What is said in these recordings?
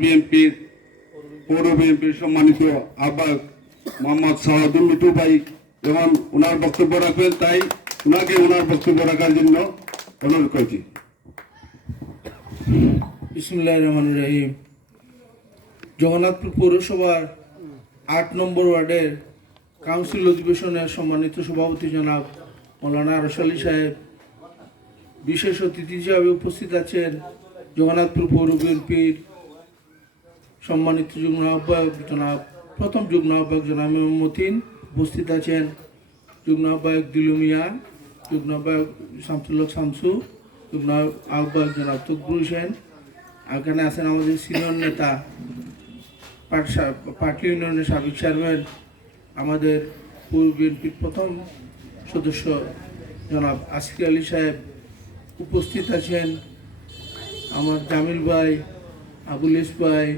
বিএনপির, পৌর বিএনপির সম্মানিত আহ্বায়ক মোহাম্মদ সাহাদুল মিটু ভাই যেমন ওনার বক্তব্য রাখবেন, তাই ওনাকে ওনার বক্তব্য রাখার জন্য অনুরোধ করছি। রহমান রহিম। জগন্নাথপুর পৌরসভার আট নম্বর ওয়ার্ডের কাউন্সিল অধিবেশনের সম্মানিত সভাপতি জনাব মৌলানা রসালি সাহেব, বিশেষ অতিথি হিসাবে উপস্থিত আছেন জগন্নাথপুর পৌর বিএনপির সম্মানিত যুগ্ম আহ্বায়ক জনাব প্রথম যুগ্ম আহ্বায়ক জনাব মতিন উপস্থিত আছেন। যুগ্ম আহ্বায়ক দিলু মিয়া, যুগ্ম আহ্বায়ক শামসুল্লাহ শামসু, যুগ্ম আহ্বায়ক জনাব তকবুল হোসেন এখানে আছেন আমাদের সিনিয়র নেতা পার্ট- ইউনিয়নের সাবেক চেয়ারম্যান আমাদের পূর্ব বিএনপির প্রথম সদস্য জনাব আসির আলী সাহেব উপস্থিত আছেন। আমার জামিল ভাই, আবুল ইস ভাই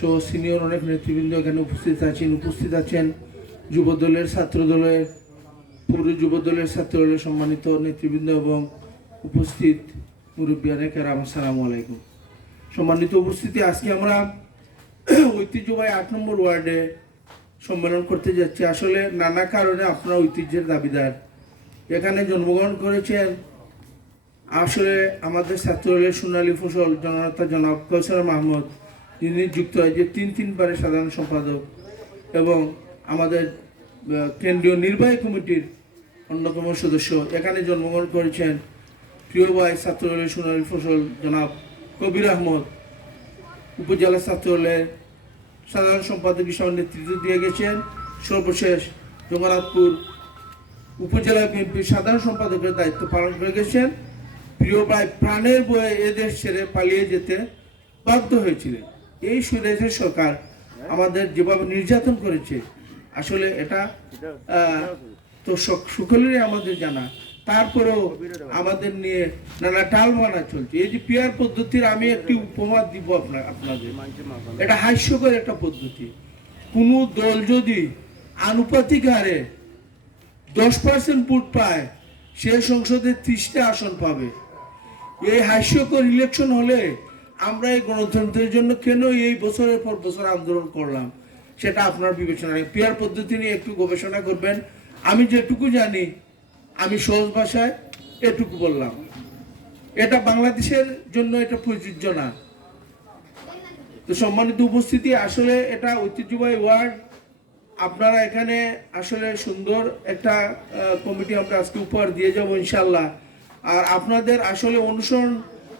সহ সিনিয়র অনেক নেতৃবৃন্দ এখানে উপস্থিত আছেন উপস্থিত আছেন যুব দলের ছাত্র দলের পৌর যুব দলের ছাত্র দলের সম্মানিত নেতৃবৃন্দ এবং উপস্থিত মুরব্বিয়ানে কেরাম, আসসালামু আলাইকুম। সম্মানিত উপস্থিতি, আজকে আমরা ঐতিহ্যবাহী আট নম্বর ওয়ার্ডে সম্মেলন করতে যাচ্ছি। আসলে নানা কারণে আপনারা ঐতিহ্যের দাবিদার। এখানে জন্মগ্রহণ করেছেন আসলে আমাদের ছাত্রদলের সোনালী ফসল জনতা জনাব কৌসর মাহমুদ যিনি যুক্ত হয় হয়েছে তিন তিনবারের সাধারণ সম্পাদক এবং আমাদের কেন্দ্রীয় নির্বাহী কমিটির অন্যতম সদস্য। এখানে জন্মগ্রহণ করেছেন প্রিয় ভাই ছাত্রদলের সোনালী ফসল জনাব কবির আহমদ। উপজেলা ছাত্রদলের সাধারণ সম্পাদক হিসাবে নেতৃত্ব দিয়ে গেছেন সর্বশেষ জগন্নাথপুর উপজেলা বিএনপির সাধারণ সম্পাদকের দায়িত্ব পালন করে গেছেন। প্রিয় ভাই, প্রাণের বয়ে এদেশ ছেড়ে পালিয়ে যেতে বাধ্য হয়েছিলেন। এই সুদেশের সরকার আমাদের যেভাবে নির্যাতন করেছে, আসলে এটা তো সক- সকলেরই আমাদের জানা। তারপরেও আমাদের নিয়ে নানা টাল মানা চলছে। এই যে পিয়ার পদ্ধতির আমি একটি উপমা দিব আপনার আপনাদের। এটা হাস্যকর একটা পদ্ধতি। কোনো দল যদি আনুপাতিক হারে দশ পার্সেন্ট ভোট পায়, সে সংসদে ত্রিশটা আসন পাবে। এই হাস্যকর ইলেকশন হলে আমরা এই গণতন্ত্রের জন্য কেন এই বছরের পর বছর আন্দোলন করলাম? সেটা আপনার বিবেচনা রাখবেন। পিয়ার পদ্ধতি নিয়ে একটু গবেষণা করবেন। আমি যেটুকু জানি, আমি সহজ ভাষায় এটুকু বললাম। এটা বাংলাদেশের জন্য এটা প্রযোজ্য না। তো সম্মানিত উপস্থিতি, আসলে এটা ঐতিহ্যবাহী ওয়ার্ড। আপনারা এখানে আসলে সুন্দর একটা কমিটি আমরা আজকে উপহার দিয়ে যাব ইনশাল্লাহ। আর আপনাদের আসলে অনুসরণ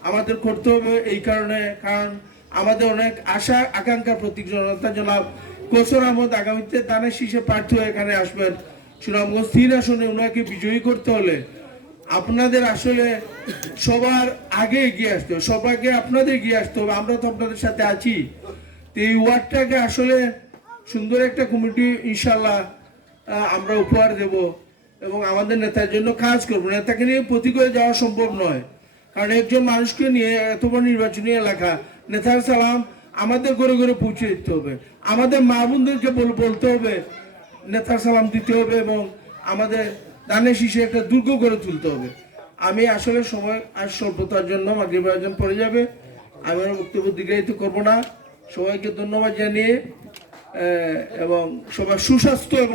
আমাদের করতে হবে এই কারণে, কারণ আমাদের অনেক আশা, আকাঙ্ক্ষা প্রতীক জনতা জনাব কোসর আহমদ আগামীতে দানের শীর্ষে প্রার্থী হয়ে এখানে আসবেন। সুনামগঞ্জ তিন আসনে ওনাকে বিজয়ী করতে হলে আপনাদের আসলে সবার আগে এগিয়ে আসতে হবে, সবাইকে আপনাদের এগিয়ে আসতে হবে। আমরা তো আপনাদের সাথে আছি। তো এই ওয়ার্ডটাকে আসলে সুন্দর একটা কমিটি ইনশাল্লাহ আমরা উপহার দেব এবং আমাদের নেতার জন্য কাজ করব। নেতাকে নিয়ে প্রতীক হয়ে যাওয়া সম্ভব নয়। কারণ একজন মানুষকে নিয়ে এত বড় নির্বাচনী এলাকা, নেতার সালাম আমাদের ঘরে ঘরে পৌঁছে দিতে হবে। আমাদের মা বোনদেরকে বল- বলতে হবে, নেতার সালাম দিতে হবে এবং আমাদের দানের শীষে একটা দুর্গ করে তুলতে হবে। আমি আসলে সময় আর স্বল্পতার জন্য মাগরিব আয়োজন পড়ে যাবে। আমি আমার বক্তব্য দীর্ঘায়িত করব না। সবাইকে ধন্যবাদ জানিয়ে এবং সবার সুস্বাস্থ্য এবং